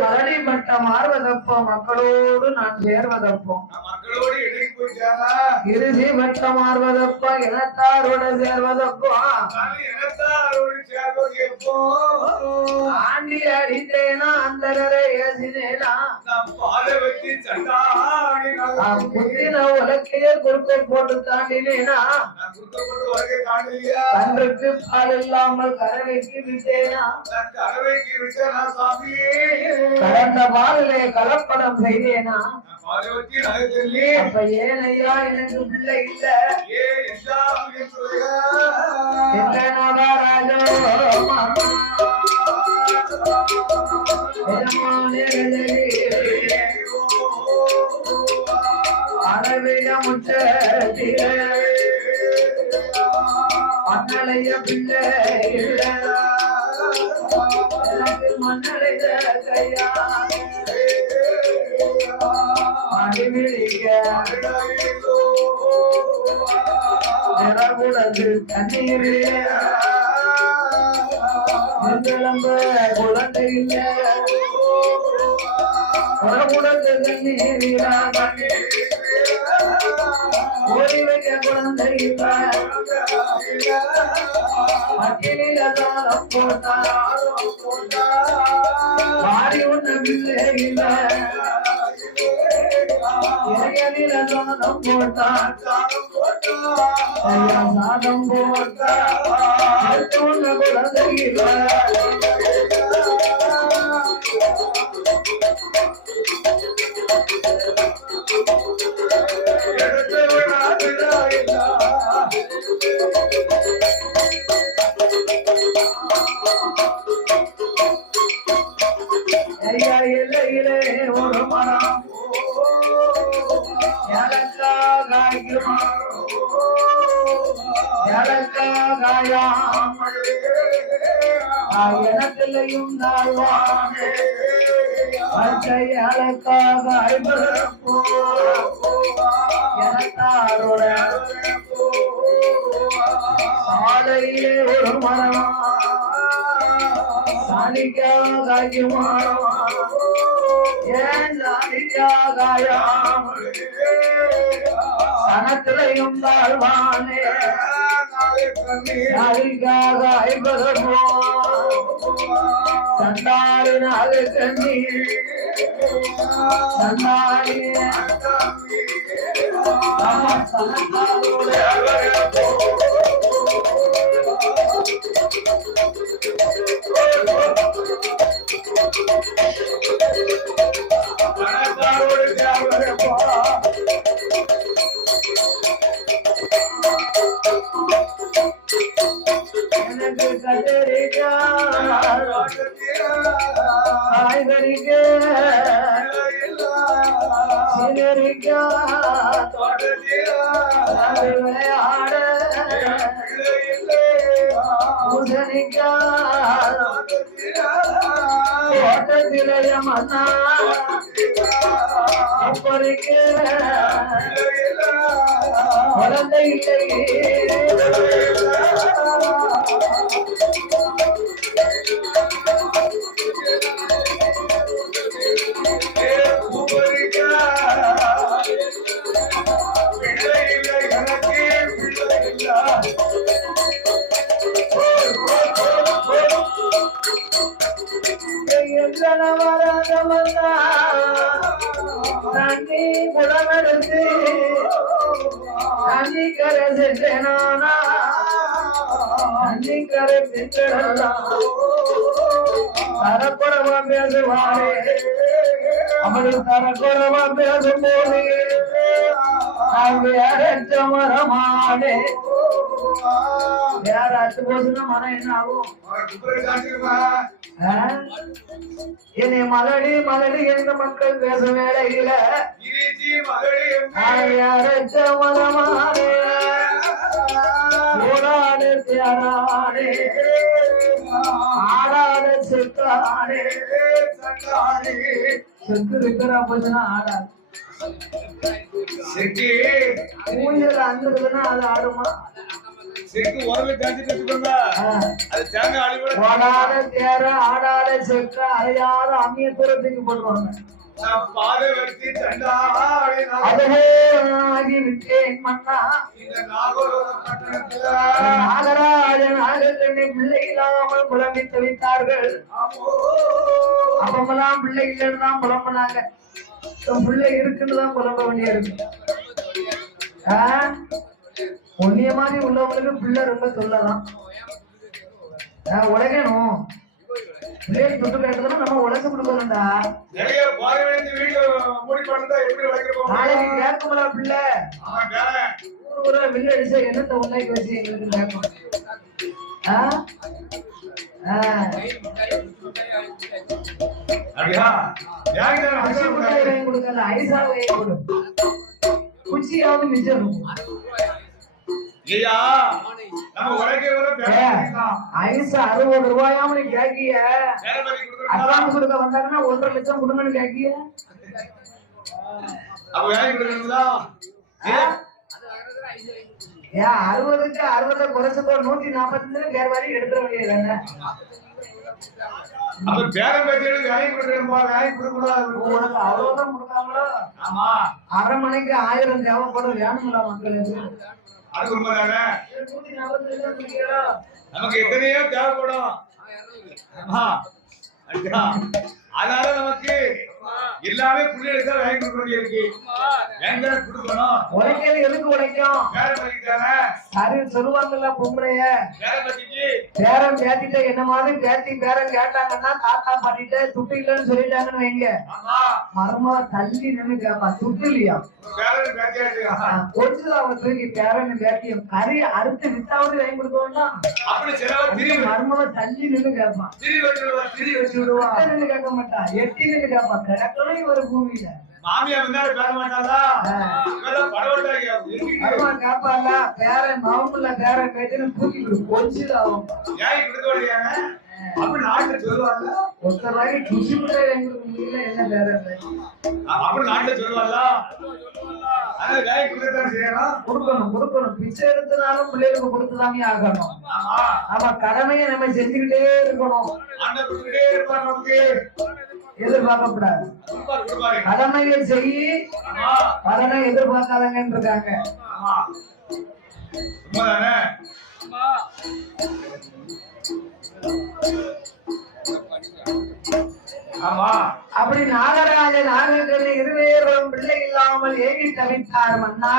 மலடி மட்டம் மாறுவதப்போ மக்களோடு நான் சேர்வதப்போ மக்களோடு இடைக்கு போயிட்டாரா இறுதி மட்டம் மாறுவதப்போ இனத்தாரோட சேர்வதப்போ இனத்தாரோடு சேர்வது எப்போ ஆண்டி அடித்தேனா அந்தரரை ஏசினேனா பாதை வச்சு சண்டாடி புத்தின உலக்கையே குறுக்கை போட்டு தாண்டினேனா கன்றுக்கு பால் இல்லாமல் கறவைக்கு விட்டேனா கறவைக்கு விட்டேனா சாமி கடந்த பாலிலே கலப்படம் செய்தேனா அப்ப ஏன் ஐயா எனக்கு பிள்ளை இல்ல ராஜோ அளவிட முற்ற மண்ணலைய பிள்ளை மண்ணலைத கையா நிறகுடது தண்ணீரிலே குழந்தை இல்லை உறவுடது தண்ணீரிலா ஓடி வைக்க குழந்தை இல்லை மக்கில தாளம் போட்டா மாறி ஒண்ணு பிள்ளை இல்லை சாதம் போட்டான் சாதம் போட்டா குழந்தை ஐயா எல்லையிலே ஒரு மனம் எனக்கில்லையும் நாள்வானே அழகாக ஐம்பதப்போ எனக்காரோட சாலையிலே ஒரு மரம் சாலிக்காக மரம் ஏன் சாலிக்காகாயாம் சனத்திலையும் தாழ்வானே சாலிக்காக ஐம்பதப்போ சண்டாளினால கண்ணி சண்டாளினே எனக்கு கதறிக்கா காய்கறிக்கா சிலரிக்கா விளையாட பூசணிக்கா ஓட்டத்திலைய மன்னா அப்பறிக்க குழந்தை தண்ணி குடமெடுத்து தண்ணி கரை சென்றேனா தண்ணி கரை சென்றா தரக்குறவா பேசுவாரே அவள் தரக்குறவா பேசும்போது வேறச்ச மரமானே யாராச்சும் போதுன்னா மனம் என்ன ஆகும் என்னை மலடி மலடி என்ற மக்கள் பேச வேலையில யாரச்ச மரமானே ஓடாடு தியாரானே ஆடாடு செத்தானே செத்து இருக்கிறா போச்சுன்னா ஆடாது ஊஞ்சல் அந்துக்குதுன்னா அது ஆடுமா செக்கு உரல தேஞ்சிட்டு வச்சுக்கோங்க. அது தேங்காய் அடிபட ஓடாத தேர ஆடாத செக்க அலையாத அம்மிய தூரத்துக்கு போடுவாங்க. நான் பாதை வச்சு சண்டாடினான். அதுவே ஆகி விட்டேன் மன்னா. இந்த நாகலோக பட்டணத்துல நாகராஜன் நாகக்கண்ணி பிள்ளை இல்லாமல் புலம்பி தவித்தார்கள். அப்பமெல்லாம் பிள்ளை இல்லைன்னு தான் புலம்பினாங்க. பிள்ளை இருக்குன்னு தான் புலம்ப வேண்டிய இருக்கு. ஒன்னிய மாதிரி உள்ளவங்களுக்கு பிள்ளை ரொம்ப சொல்லலாம். உலகணும் பிள்ளைகள் தொட்டு கேட்டதுன்னா நம்ம உழைச்சு கொடுக்கணும்டா. நிறைய பாதை வச்சு வீட்டுல மூடி பண்ணா எப்படி உழைக்கிறோம்? நாளைக்கு கேட்கும்ல பிள்ளை. ஊரு வில்லு அடிச்சா என்னத்தை உண்டாக்கி வச்சு எங்களுக்கு கேட்கும். கொடுக்கல ஐசா வாங்கி கொடு. குச்சியாவது மிச்சம் ஐசா 60 ரூபாயாம கேக்கிய அட்வான்ஸ் கொடுக்க வந்தாங்கன்னா 1.5 லட்சம் கொடுங்கன்னு கேக்கிய. ஏன் 60க்கு 60 குறைச்சப்போ 145 வேற மாதிரி எடுத்துட வேண்டியது. அப்ப பேரம் பேச்சு வேலைக்கு கொடுக்கணும். அவ்வளவுதான் கொடுக்காங்களோ. அரை மணிக்கு 1000 தேவைப்படும் வேணுங்களா மக்களுக்கு? அது உண்மைதானே. நமக்கு எத்தனையோ தேவைப்படும். அதனால நமக்கு எல்லாமே புள்ளிகளுக்கு வாங்கி கொடுக்க வேண்டியிருக்கு. கொடுக்கணும். உழைக்கிறது எதுக்கு உழைக்கும்? சரி சொல்லுவாங்கல்ல பொம்பளைய பேரம் பேத்திட்ட என்ன மாதிரி பேத்தி பேரம் கேட்டாங்கன்னா தாத்தா பாட்டிட்ட துட்டு இல்லைன்னு சொல்லிட்டாங்கன்னு வைங்க. மர்மா தள்ளி நின்று கேப்பா துட்டு இல்லையா கொஞ்சம் அவங்க தூக்கி பேரன்னு பேத்தியும் கறி அறுத்து வித்தாவது வாங்கி கொடுக்க வேண்டாம். மர்மாவை தள்ளி நின்று கேட்பான். திரி வச்சு விடுவா கேட்க மாட்டா. எட்டி நின்று கேட்பா. கிடக்கணும் ஒரு பூமியில மாமியா முன்னாடி பேர மாட்டாளா? கேப்பால பேரன் மாவுல பேரன் கேட்டு தூக்கி கொஞ்சம் ஆகும். ஏன் கொடுக்க வேண்டியாங்க அப்படி நாட்டு சொல்லுவாங்க. ஒருத்தராகி குசி முறை எங்களுக்கு என்ன பேரன் அப்படி நாட்டு சொல்லுவாங்க. கொடுக்கணும். பிச்சை எடுத்தனாலும் பிள்ளைகளுக்கு கொடுத்துதாமே ஆகணும். ஆமா கடமையை நம்ம செஞ்சுக்கிட்டே இருக்கணும். எதிர்பார்க்கப்படாது. கடமைகள் செய்யி பலனை எதிர்பார்க்காதங்கன்னு இருக்காங்க. அப்படி நாகராஜ நாகக்கண்ணி இருவேறும் பிள்ளை இல்லாமல் ஏகி தவித்தார் மன்னா.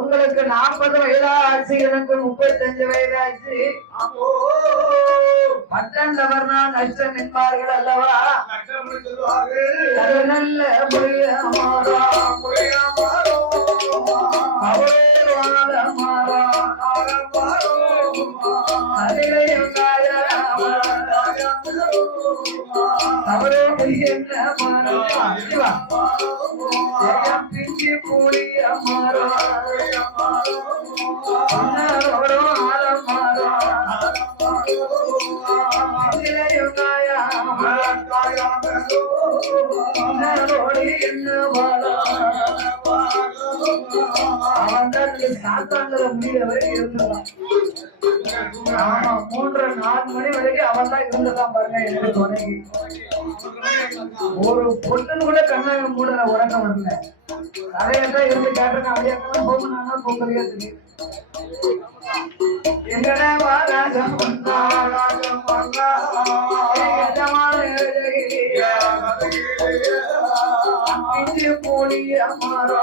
உங்களுக்கு 40 வயதாச்சு, எனக்கு 35 வயதாச்சு. பட்டம் தவறுனா நஷ்டம் என்பார்கள் அல்லவா? அது நல்ல அவரே என்ன பிஞ்சி கூடிய மாறோ சாத்தாங்கிற முடிய வரைக்கும் இருந்துதான். ஆமா 3-4 மணி வரைக்கும் அவன் தான் இருந்ததான் பாருங்க. எனக்கு துணைக்கு ஒரு பொண்ணுன்னு கூட கண்ணாங்க மூடல உறக்கம் வரல. அதையத்தான் இருந்து கேட்டேன். அப்படியாக்கெல்லாம் போகணும்னா பொங்கலையே தெரியும். எங்கடா ராஜம் போலிய மாறோ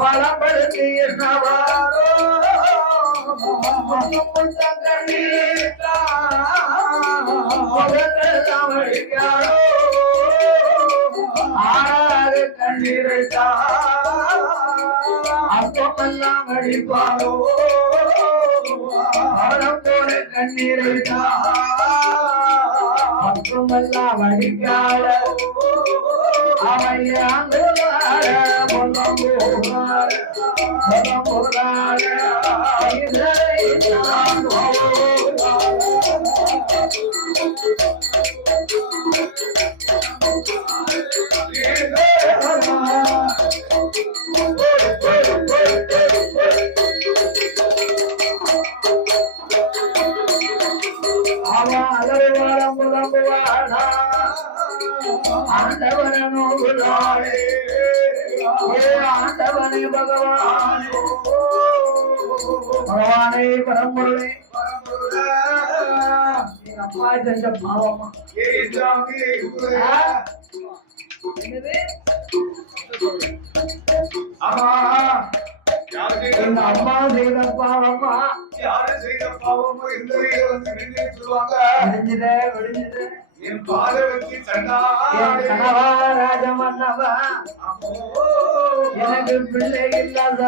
பழம் பழப்படுத்தி ஆறு கண்ணீரைத்தா அப்பமெல்லாம் வழிபாடோ ஆழம் போல கண்ணீரைத்தா அப்பமெல்லாம் வழிக்கால அவையாங்க பொல்லம் போராட ஆண்டவனே பகவானே பகவானே பரம்பொருளே எங்க அப்பா செஞ்ச பாவமா என்னது எங்க அம்மா செய்த பாவமா யாரு செய்த பாவமோ இந்த வந்து நின்று சொல்லுவாங்க விடிஞ்சது என் பாதவத்தி சண்டா கணவா ராஜமன்னவா எனக்கு பிள்ளை இல்லாத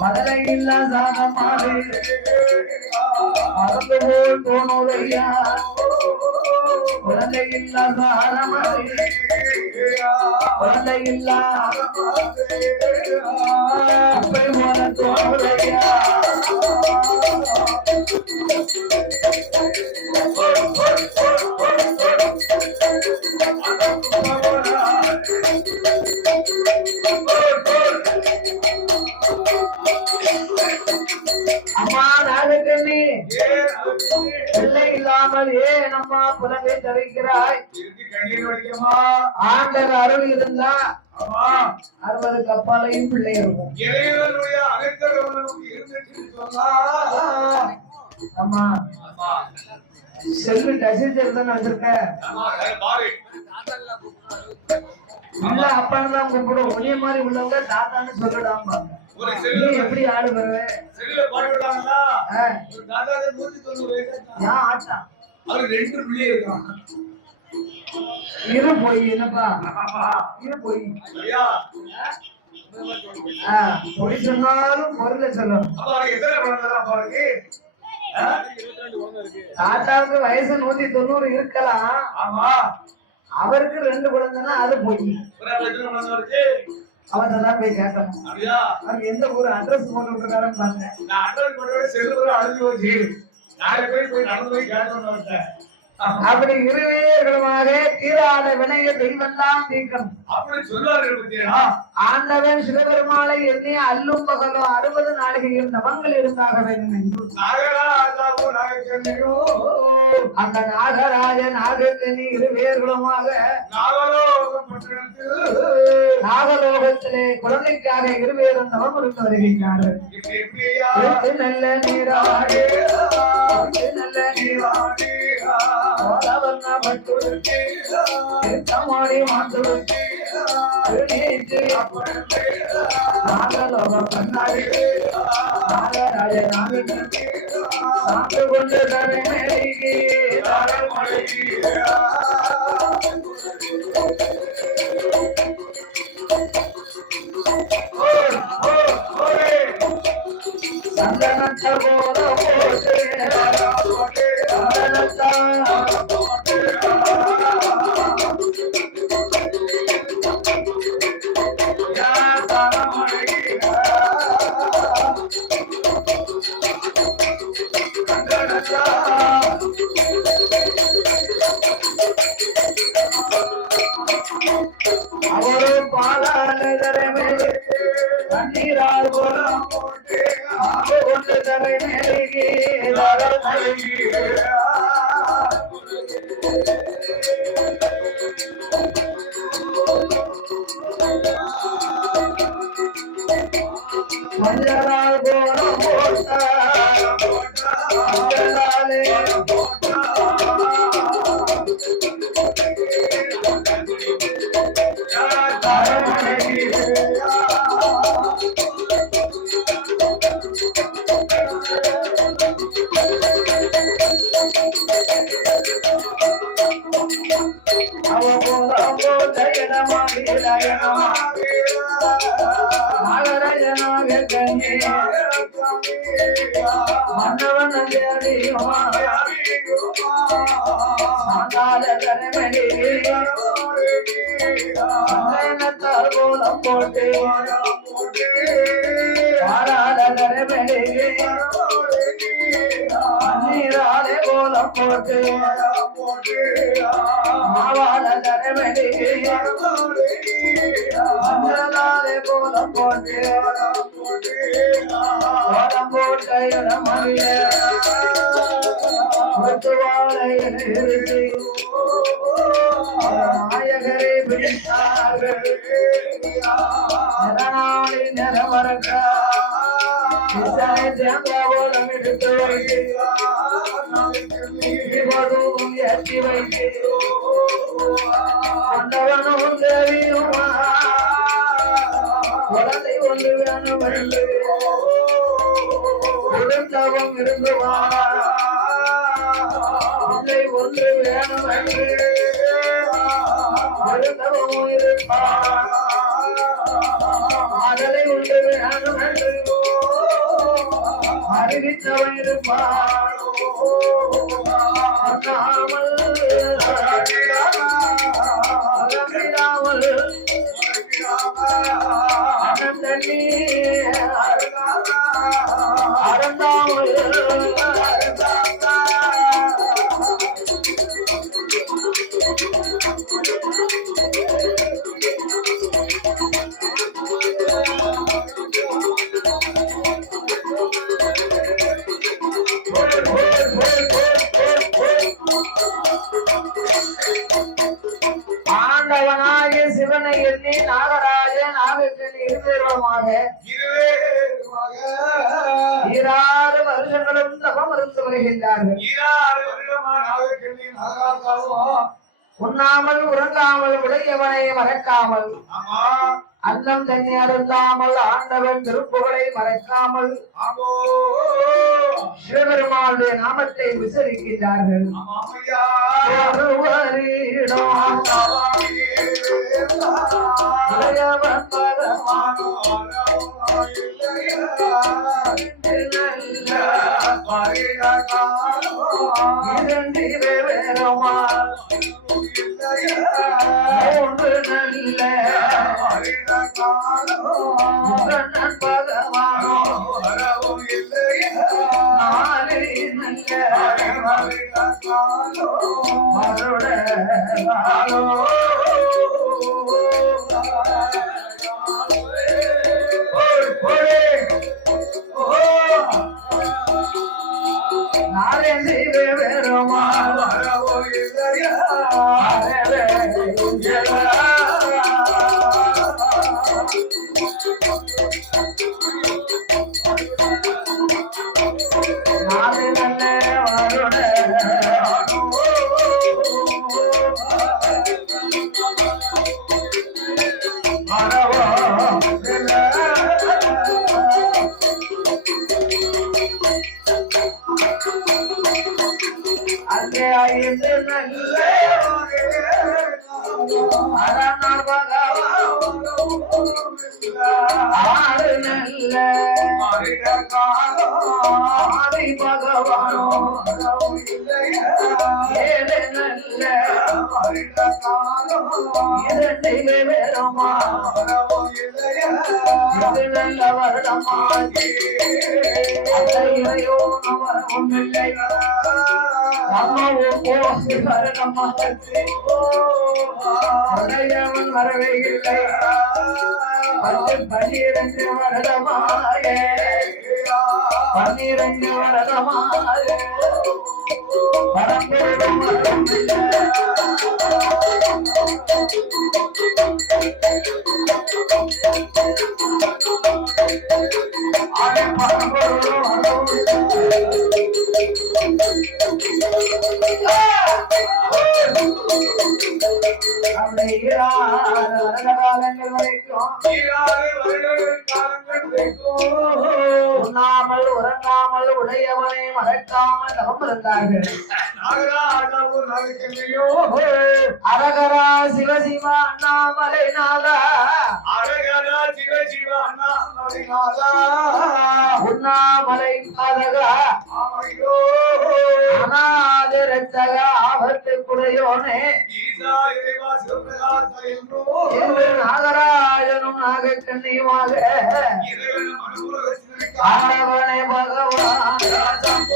மதுரை இல்லாத மறந்து போல் தோணுதையா குழந்தை இல்லாத குழந்தை இல்லா அப்படி போல தோணுதையா அம்மா நாளுக்கு நீ பிள்ளை இல்லாமல் ஏன் அம்மா புலங்கை தவிக்கிறாய் ஆண்டர் அருள் இருந்தா 60 கப்பாலையும் பிள்ளை இருக்கும் அம்மா செல்லு டசிச்சர் தானே வச்சிருக்க இல்ல அப்பான்னு தான் கூப்பிடும் உனிய மாதிரி உள்ளவங்க தாத்தான்னு சொல்லிடாம எப்படி ஆடு வருவேன் ஆட்டா இரு போய் என்னப்பா இரு போய் பொய் சொன்னாலும் பொருளை சொல்லணும் தாத்தாவுக்கு வயசு 190 இருக்கலாம் அவருக்கு 2 குழந்தைன்னா அது போய் அவன் போய் கேட்கணும் அவருக்கு எந்த ஊர் அட்ரஸ் போட்டு விட்டுருக்காருன்னு பாருங்க அப்படி இருவேர்களுமாக தீராத வினைய தெய்வந்தான் தீர்க்கணும் அப்படி சொல்லுவாரு ஆண்டவன் சிவபெருமாளை எண்ணி அல்லும் பகலும் 60 நாளிகையில் தவங்கள் இருந்தாக வேண்டும் என்று அந்த நாகராஜ நாகக்கனி இருவேர்களுமாக நாகலோகத்திலே குழந்தைக்காக இருவேரும் தவம் இருந்து வருகின்றார்கள் நல்ல நீராடி நல்ல நீராடி மாடி மாட்டுக்கு நாகலோகம் கண்ணாடி நாகராஜ நாகக்கனி சாப்பிட்டு கொண்டு தரை மேலிக்கு சந்தனத்த போல போட்டு அவரு பாலாளரை மேலே கண்ணீரால் போலாம் போட்டு கொண்டு தரை மேலே மஞ்சளால் போலம் போட்டாலே மன்னவன் அடியுமா கோலம் போட்டு நீராலே கோலம் போட்டு மாவால தரமடி மன்னலாலே கோலம் போட்டு கோலம் போட்ட இடமல்ல நாயகரை பிடித்தார்கள் நிலமறக்க தேங்காவோலம் எடுத்து வைத்து ஏற்றி வைத்து கொண்டவனும் தேவியுமா குழந்தை ஒன்று வேணும் என்று கொடுத்தவம் இருந்துவா ஒன்று வேணும் என்று கொடுத்தவமும் இருப்பார் அதனை ஒன்று வேணும் என்று அறிவித்தவன் இருப்பார் அனந்தனி அறந்தாமல் ஆண்டவனாகிய சிவனை எண்ணி நாகராஜன் நாகக்கண்ணி இருவேருமாக 6 வருஷங்களும் தபம் இருந்து வருகின்றார்கள். உண்ணாமல் உறங்காமல் உடையவனை மறக்காமல் அன்னம் தண்ணி அருந்தாமல் ஆண்டவன் திருப்புகழை மறக்காமல் சிவபெருமானுடைய நாமத்தை விசரிக்கின்றார்கள். ஒன்று நல்ல பகவானோ நாளை நாளை வேறுமா நாளை நல்ல வருட அங்கே ஐந்து நல்ல ஆறு நல்ல ஆதி பகவானோ ஏழு நல்ல இரண்டை வேறுமா இது நல்ல வருடமாகி அதையோ வரவும் இல்லை அம்மாவும் போசி வருடமாக உடையவன் வரவே இல்லை 12 வருடமாக 12 வருடமாக பரம்பொருளும் வரவில்லை. காலங்கள் வரைக்கும் உண்ணாமல் உறங்காமல் உடையவனை மறக்காமல் தவம் இருந்தார்கள். அரகரா சிவசிவ அண்ணாமலை நாதா உண்ணாமலை பாதகா அநாத ரட்சக ஆபத்து குறையோனே நாகராஜனும் நாகக்கண்ணியுமாக ஆடவனை பகவான்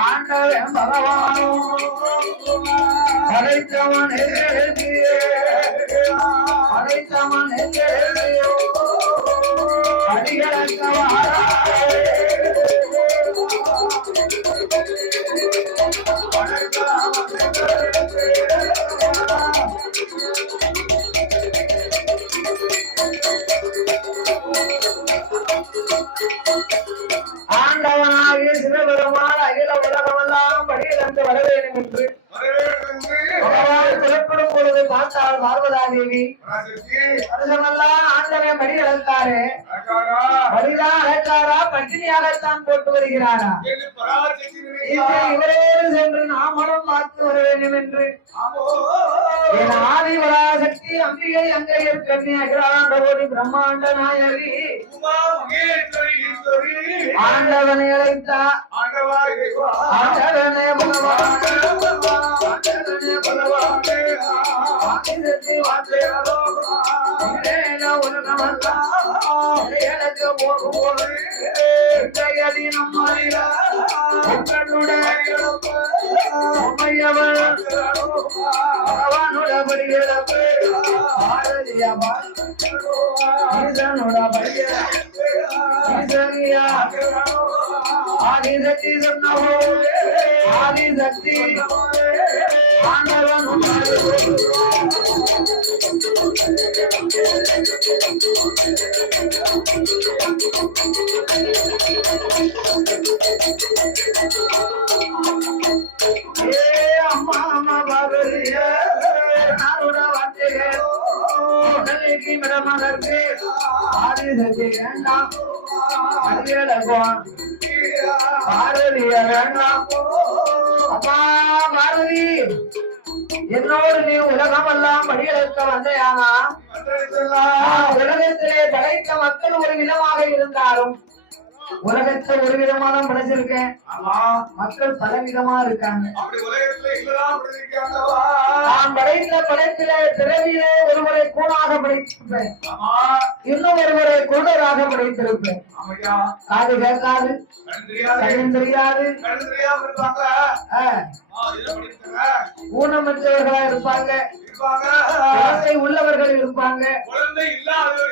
ஆண்டவன் பகவானும் அழைத்தவன் ஆண்டவனாகிய சிவபெருமான் அகில உலகமெல்லாம் படியிலிருந்து வர வேண்டும் என்று புறப்படும் பொழுது பார்த்தால் பார்வதாதேவி வருஷமெல்லாம் ஆண்டவன் படி இழந்தாரு வழிதான் அழைத்தாரா பட்டினியாகத்தான் போட்டு வருகிறாரா இவரோடு சென்று நாமளும் பார்த்து வர வேண்டும் என்று என் ஆதிபராசக்தி அம்பிகை அங்கையர் கண்ணி அகிலாண்டகோடி பிரம்மாண்ட நாயகி ஆண்டவனை அழைத்தார். ஆண்டவனே பகவானே எனக்கு போகும்போது ஆதிசக்தி அம்மா அம்மா பாரதிய நாரோட வார்த்தை உடலுக்கு மிடமதற்கு ஆதிசக்தி வேண்டாம் அடியலகுவான் பார்வதிய வேண்டாம். அம்மா பார்வதி, என்னோடு நீ உலகம் எல்லாம் படியெடுக்க வந்தையானா? உலகத்திலே படைத்த மக்கள் ஒரு விதமாக இருந்தாலும் உலகத்தை ஒரு விதமான படைச்சிருக்கேன், மக்கள் பலவிதமா இருக்காங்க. நான் படைத்த படைப்பிலே பிறவிலே ஒருவரை கூடாக படைத்திருப்பேன், இன்னும் ஒருவரை குருடராக படைத்திருப்பேன். காது கேட்காது, கண்ணு தெரியாது, ஊனமற்றவர்களா இருப்பாங்க, குழந்தை உள்ளவர்கள் இருப்பாங்க,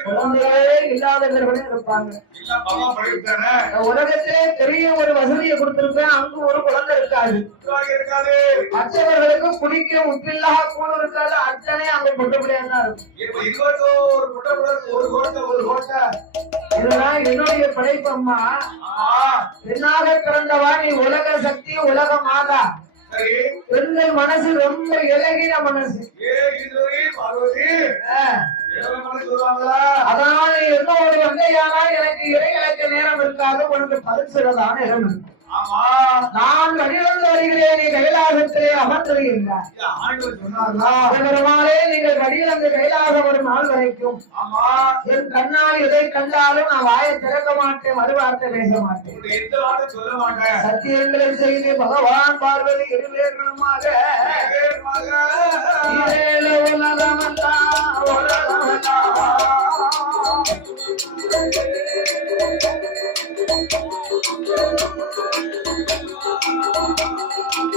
குழந்தையே இல்லாதவர்களும் இருப்பாங்க. உலகத்திலே பெரிய ஒரு வசதியை கொடுத்திருப்பேன், அங்கு ஒரு குழந்தை இருக்காது. மற்றவர்களுக்கு குடிக்க உப்பில்லா கூட இருக்காது, அத்தனை அங்க பொட்டப்படியா தான் இருக்கும். இதெல்லாம் என்னுடைய படைப்பம்மா. பெண்ணாக பிறந்தவா நீ, உலக சக்தி, உலக மாதா. பெண்கள் மனசு ரொம்ப இலகின மனசு. அதனால என்ன ஒரு வந்தையானா எனக்கு இறைகளுக்கு நேரம் இருக்காது, உனக்கு பரிசுறதான இடம் இருக்கு. நான் வழிவந்து வருகிறேன், நீ கைலாசத்திலே அமர்ந்திருக்கின்றார். நீங்கள் வழிவந்து கைலாசம் ஒரு நாள் வரைக்கும் என் கண்ணால் எதை கண்டாலும் நான் வாயை திறக்க மாட்டேன், மறுவார்த்தை பேச மாட்டேன், சத்தியங்களை செய்து பகவான் பார்வதி இருவேர்களுமாக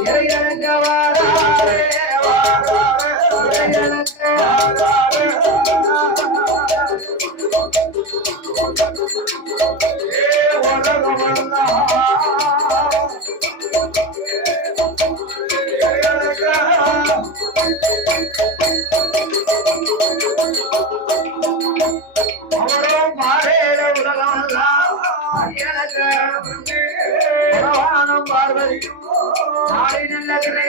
இறையனுக்கு வாராரே வாராரே, இறையனுக்கு வாராரே அவரும் மாறேட உலகமெல்லாம் எனக்கு பகவானும் பார்வதியும் நாளை நல்லதினை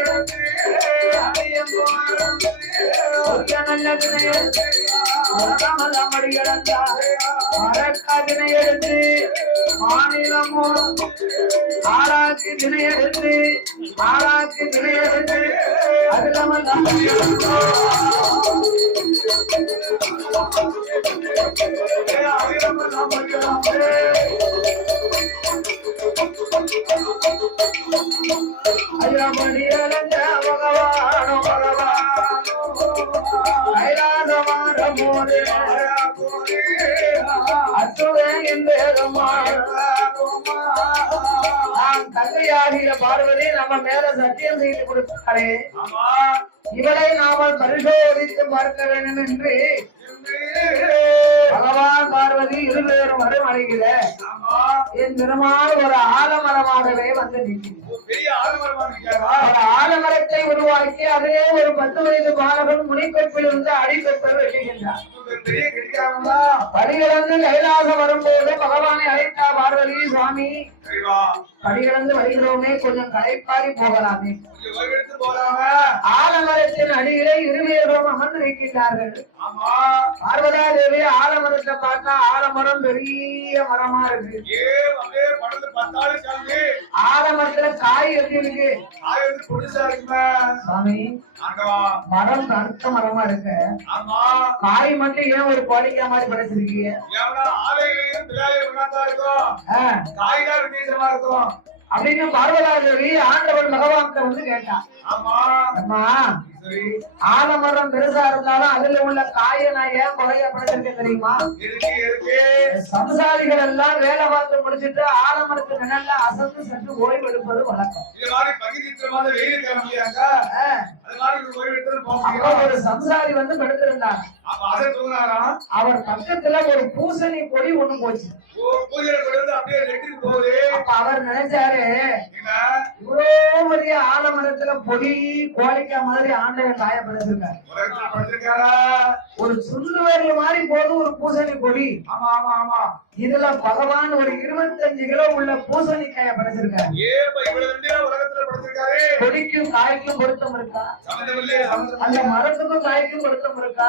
நல்லதினை உலகமெல்லாம் மடி கிடந்தார். மரக்காதினை எடுத்து மாநிலமும் ஆராய்ச்சி தினை எடுத்து ஆராய்ச்சி தினை எடுத்து அகிலமெல்லாம் ஐயமணியலந்த பகவானோ பகவானோ கைலாசமான போதே அத்துவே நாம் தந்தையாகிய பார்வதி நம்ம மேல சத்தியம் செய்து கொடுத்தாரே, இவளை நாமல் பரிசோதித்து பார்க்க வேண்டும் என்று பகவான் பார்வதி இருவேறும் வரும் அழைகிற என் திருமால் ஒரு ஆலமரமாகவே வந்து நிற்கிறது. ஆலமரத்தை உருவாக்கி அதே ஒரு 10 வயது பாலகன் முனிக்கொப்பில் இருந்து அடிப்பெற்று வெட்டுகின்றார். படிகளந்து கைலாசம் வரும்போது பகவானை அழைத்தா பார்வதி, சுவாமி படிகளந்து வருகிறோமே, கொஞ்சம் களைப்பாரி போகலாமே. ஆலமரத்தின் அடியிலே இருவேறும் அமர்ந்திருக்கின்றார்கள். பார்வதா தேவி ஆலமரத்தை பார்த்தா ஆலமரம் பெரிய மரமா இருக்கு. ஆலமரத்துல காய் எப்படி இருக்கு சாமி? மரம் தடுத்த மரமா இருக்கு, காய் மட்டும் ஏன் ஒரு கோழிக்கா மாதிரி படைச்சிருக்கீங்க? அப்படின்னு பார்வதா தேவி ஆண்டவன் பகவான் வந்து கேட்டான். அம்மா, ஆலமரம் பெருசா இருந்தாலும் அதுல உள்ள காயை நான் ஏன் குறைய படைச்சிருக்கேன் தெரியுமா? சம்சாரிகள் எல்லாம் வேலை பார்த்து முடிச்சுட்டு ஆலமரத்து நிழல்ல அசந்து சற்று ஓய்வு எடுப்பது வழக்கம். ஒரு சம்சாரி வந்து படுத்திருந்தாங்க. அவர் பக்கத்துல ஒரு பூசணி கொடி ஒண்ணு போச்சு. அவர் நினைச்சாரு, இவ்வளவு பெரிய ஆலமரத்துல பொடி கோழிக்கா மாதிரி ஆண்டவன் காயப்படுத்திருக்காரு, படுத்திருக்காரா? ஒரு சுண்டுவரி மாதிரி போது ஒரு பூசணி கொடி. ஆமா ஆமா ஆமா. இதுல பகவான் ஒரு 25 கிலோ உள்ள பூசணிக்காய படைச்சிருக்காரு. ஏப்பா இவ்வளவு ரெண்டியா உலகத்துல படுத்திருக்காரு? கொடிக்கும் காய்க்கும் பொருத்தம் இருக்கா? சம்பந்தம் இல்லையே, சம்பந்தம் அந்த இல்லையே. மரத்துக்கும் காய்க்கும் பொருத்தம் இருக்கா?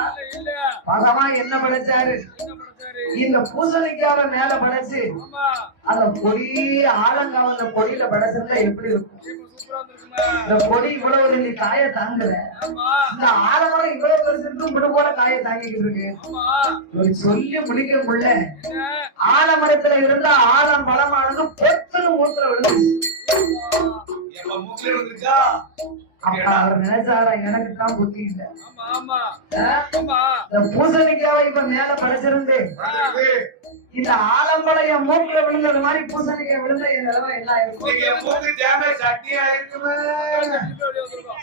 பகவான் என்ன படைச்சாரு? இந்த பூசணிக்காவை மேல படைச்சு அந்த கொடி ஆலங்காவ கொடியில படைச்சிருந்தா எப்படி இருக்கும்? இந்த கொடி இவ்வளவு ரெண்டு காய தாங்குற, இந்த ஆலமரம் இவ்வளவு பெருசு விடு போல காய தாங்கிட்டு இருக்கு. ஒரு சொல்லி முடிக்க முடியல. ஆலமரத்துல இருந்த ஆலம் பலமானது பொத்துன்னு மூத்துல விழுந்துச்சு. ஏப்பா மூக்குல வந்துருச்சா? அப்ப அவர் நினைச்சாரா எனக்கு தான் புத்தி இல்ல. இந்த பூசணிக்காவை இப்ப மேல படைச்சிருந்து இந்த ஆலம்பளைய மூக்குல விழுந்தது மாதிரி பூசணிக்காய் விழுந்த இந்த நிலைமை என்ன இருக்கும்? மூக்கு டேமேஜ் சட்னியா இருக்குமே.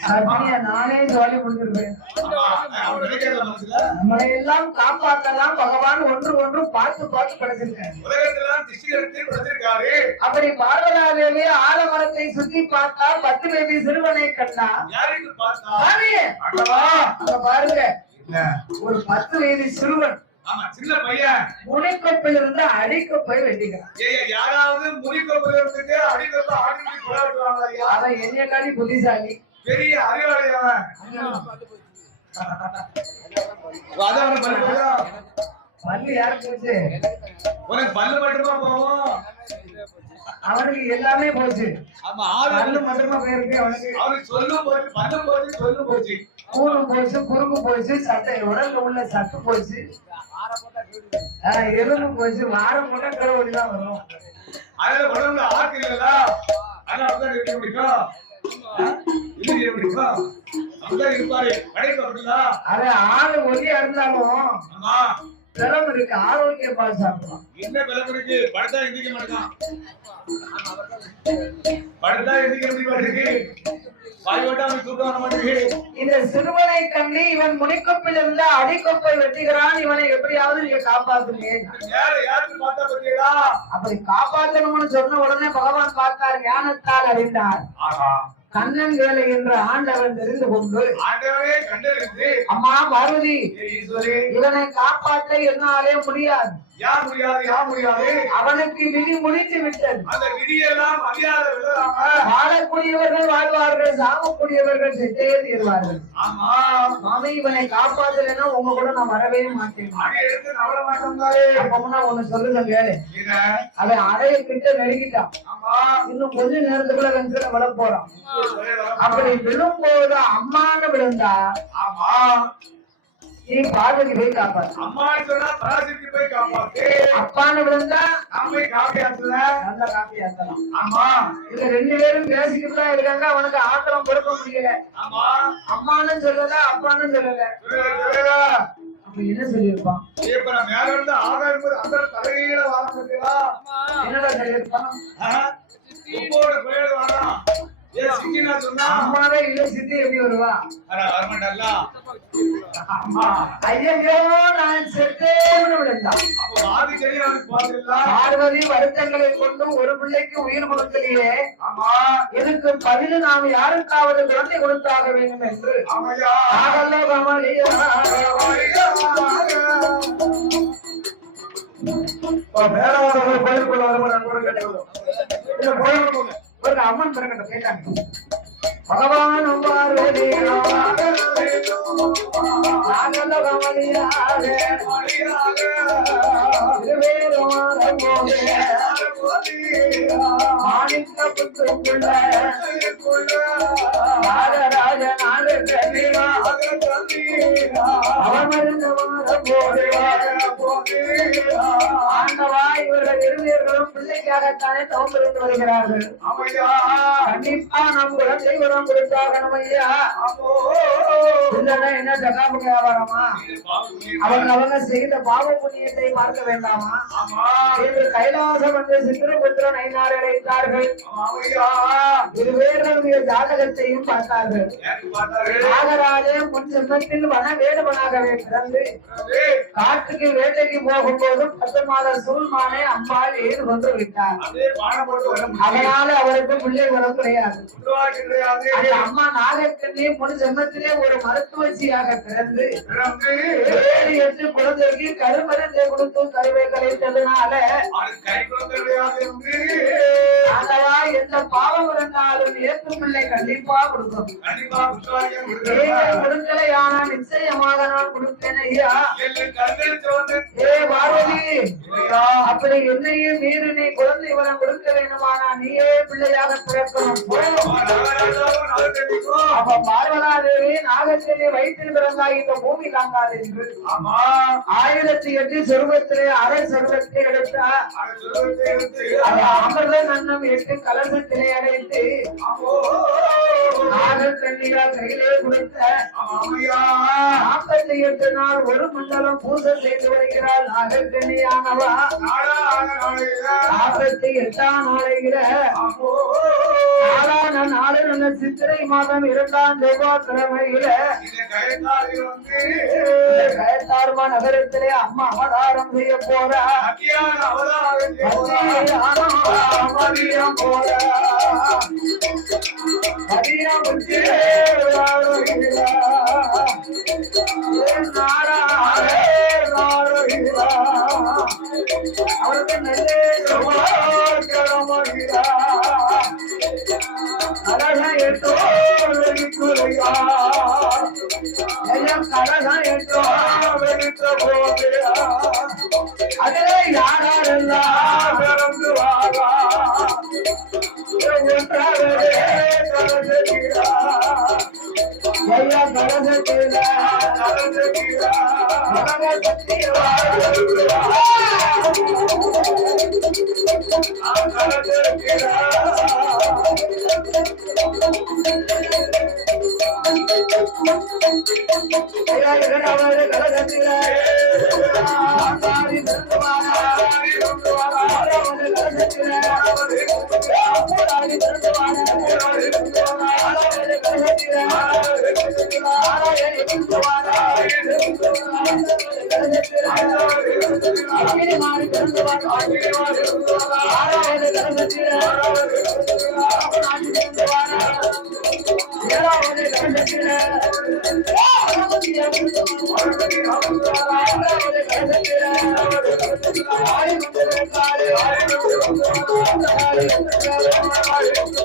சட்னியை நானே சொல்லி கொடுத்துருப்பேன். நம்மளை எல்லாம் காப்பாற்றலாம் பகவான் ஒன்று ஒன்று பார்த்து பார்த்து படைச்சிருக்காரு. உலகத்தெல்லாம் திஷ்டி எடுத்து படைச்சிருக்காரு. அப்படி பார்வதாதேவி ஆலமரத்தை சுத்தி பார்த்தா 10 வயது சிறுவனை கண்டா. யாருக்கு பார்த்தா? அங்க பாருங்க, ஒரு 10 வயது சிறுவன். ஆமா, சின்ன பையன் முனைக்கொப்பில் இருந்து அடிக்கொப்பை வெட்டிக்கிறான். யாராவது முனிக்கொப்பில் இருந்துட்டு அடிக்கொப்பை ஆடி கொண்டாடுவாங்களா ஐயா? அவன் என்னைய காட்டி புத்திசாலி, பெரிய அறிவாளி அவன். அதான் பல்லு யாருக்கு போச்சு? உனக்கு பல்லு மட்டுமா போவோம்? அவனுக்கு எல்லாமே போச்சு. ஆமா, பல்லு மட்டுமா போயிருக்கு அவனுக்கு. அவனுக்கு சொல்லும் போது பல்லு போச்சு, சொல்லு போச்சு, கூணும் போச்சு, குறுக்கு போச்சு, சட்டை உடல்ல உள்ள சட்டு போச்சு, எலும்பு போச்சு, வாரம் போட்டா கருவடிதான் வரும். அதுல உடம்புல ஆக்கு இல்லையா? அதனால அப்படிதான் இருக்க முடியும். அப்படிதான் இருப்பாரு. கிடைக்கும் அது ஆளு ஒல்லியா இருந்தாலும் ஆமா, திறமை இருக்கு, ஆரோக்கிய பால் சாப்பிடலாம். என்ன பலம் இருக்கு? படுத்தா எந்திரிக்க மாட்டான். படுத்தா எந்திரிக்க முடிய மாட்டேங்குது. வாய் ஓட்டா அவன் தூக்கம் வர மாட்டேங்குது. இந்த சிறுவனை கண்டு இவன் முனைக்கொப்பில் இருந்து அடிக்கொப்பை வெட்டுகிறான். இவனை எப்படியாவது நீங்க காப்பாத்துங்க. யாருக்கு பார்த்தா பத்தியா? அப்படி காப்பாற்றணும்னு சொன்ன உடனே பகவான் பார்த்தார், ஞானத்தால் அறிந்தார். கண்ணன் வேலை என்ற ஆண்டவன் தெரிந்து கொண்டு ஆண்டவரே கண்டறிந்து, அம்மா பார்வதி, ஈஸ்வரே, இவனை காப்பாற்ற என்னாலே முடியாது. யார் முடியாது? யார் முடியாது? அவனுக்கு விதி முடித்து விட்டது. அந்த விதியெல்லாம் அறியாத விதமாக வாழக்கூடியவர்கள் வாழ்வார்கள், சாகக்கூடியவர்கள் செத்தே தீர்வார்கள். ஆமா, மாமி இவனை காப்பாற்றலைன்னா உங்க கூட நான் வரவே மாட்டேன். அடி எடுத்து நவர மாட்டோங்காரு. அப்பனா ஒண்ணு சொல்லுங்க கேளு. என்ன? அவன் அறைய கிட்ட நெருங்கிட்டான். ஆமா, இன்னும் கொஞ்ச நேரத்துக்குள்ள வெங்கல விழ போறான். அப்படி விழும்போது அம்மான்னு விழுந்தா, ஆமா, நீ பார்வதி போய் காப்பாத்து. அம்மா சொன்னா பராசக்தி போய் காப்பாத்து. அப்பான்னு விழுந்தா நான் போய் காப்பி ஆத்துல நல்ல காப்பி ஆத்தலாம். ஆமா, இதுல 2 பேரும் பேசிக்கிட்டு தான் இருக்காங்க. அவனுக்கு ஆத்திரம் பொறுக்க முடியல. ஆமா, அம்மான்னு சொல்லல, அப்பான்னு சொல்லல. அப்ப என்ன சொல்லியிருப்பான்? இப்ப நான் மேல இருந்து ஆகாயம் அந்த தலையில வாழ முடியா? என்னடா சொல்லியிருப்பான்? உங்களோட பேர் வேணாம். ஏன் சிக்கினா சொன்னா அம்மாவே இல்ல, சித்தி எப்படி வருவா? வரமாட்டல்ல. ஆமா, ஐயோ நான் செத்தேன்னு விழுந்தான். அப்ப வாதி சரி அவனுக்கு பாத்துல. பார்வதி வருத்தங்களை கொண்டு ஒரு பிள்ளைக்கு உயிர் கொடுக்கலையே, ஆமா, இதுக்கு பதில் நாம் யாருக்காவது குழந்தை கொடுத்தாக வேண்டும் என்று ஆமையா ஆகல்ல கமலியா கோயிலுக்குள்ள வரும்போது கேட்டு ஒரு அம்மன் பிறகு கேட்டாங்க, பகவான் பார்வதி ஆகல்ல கமலியா மாணிக்க புத்துக்குள்ள ராஜராஜ ஆண்டவா, இவர்கள் இருவர்களும் பிள்ளைக்காகத்தானே தவமிருந்து வருகிறார்கள். கண்டிப்பா நம் குழந்தை உரம் கொடுத்தாகணும் ஐயா. இல்லைன்னா என்ன ஜகாபு வியாபாரமா? அவங்க செய்த பாவ புண்ணியத்தை பார்க்க வேண்டாமா? இன்று கைலாசம் வந்து சித்திரபுத்திரன் ஐநாறு அழைத்தார்கள். இருவேர்களுடைய ஜாதகத்தையும் பார்த்தார்கள். நாகராஜே முன் ஜென்மத்தில் வன வேடுவனாகவே பிறந்து காட்டுக்கு வேட்டைக்கு போகும்போது 10 மாத சூழ்மானே அம்பாள் ஏது வந்து விட்டார். அதனால அவருக்கு பிள்ளை வரம் கிடையாது. அது அம்மா நாகக்கண்ணி முன் ஜென்மத்திலே ஒரு மருத்துவச்சியாக பிறந்து 7-8 குழந்தைக்கு கருமருந்தை கொடுத்து கருவை கலைத்ததுனால ஆண்டவா எந்த பாவம் இருந்தாலும் ஏற்று பிள்ளை கண்டிப்பா கொடுக்கும். நீங்கள் கொடுக்கலையானா நிச்சயமாக நான் கொடுப்பேன் ஐயா. ஏ பார்வதி, அப்படி என்னையும் மீறி நீ குழந்தை வரம் கொடுக்க வேண்டுமானா நீயே பிள்ளையாக பிறக்கணும். அப்ப பார்வதாதேவி நாகத்திலே வயிற்றில் பிறந்தாய் இந்த பூமி தாங்காது என்று 1008 சொருபத்திலே அரை சொருபத்தை எடுத்தா அமிர்த நன்னம் 8 கலசத்திலே அடைத்து நாகக்கண்ணியால் கையிலே கொடுத்த 48 நாள் ஒரு மண்டலம் பூசை செய்து வருகிறாள் நாகக்கண்ணியானவா. 48ஆம் நாளையில நாளான நாடு நல்ல சித்திரை மாதம் 2ஆம் செவ்வாய்க்கிழமையில கயத்தார்மா நகரத்திலே அம்மா அவதாரம் செய்ய போறா. அவருக்கு நல்ல கலகம் எட்டோ வெளிக்குறையா எல்லாம் கலகம் எட்டோ வெளிக்க போகையா அதிலே யாரெல்லாம் பிறந்து வாரா ஒன்றாகவே கலசீரா ஐயா கலசீரா கலசீரா கலசீரா Thank you.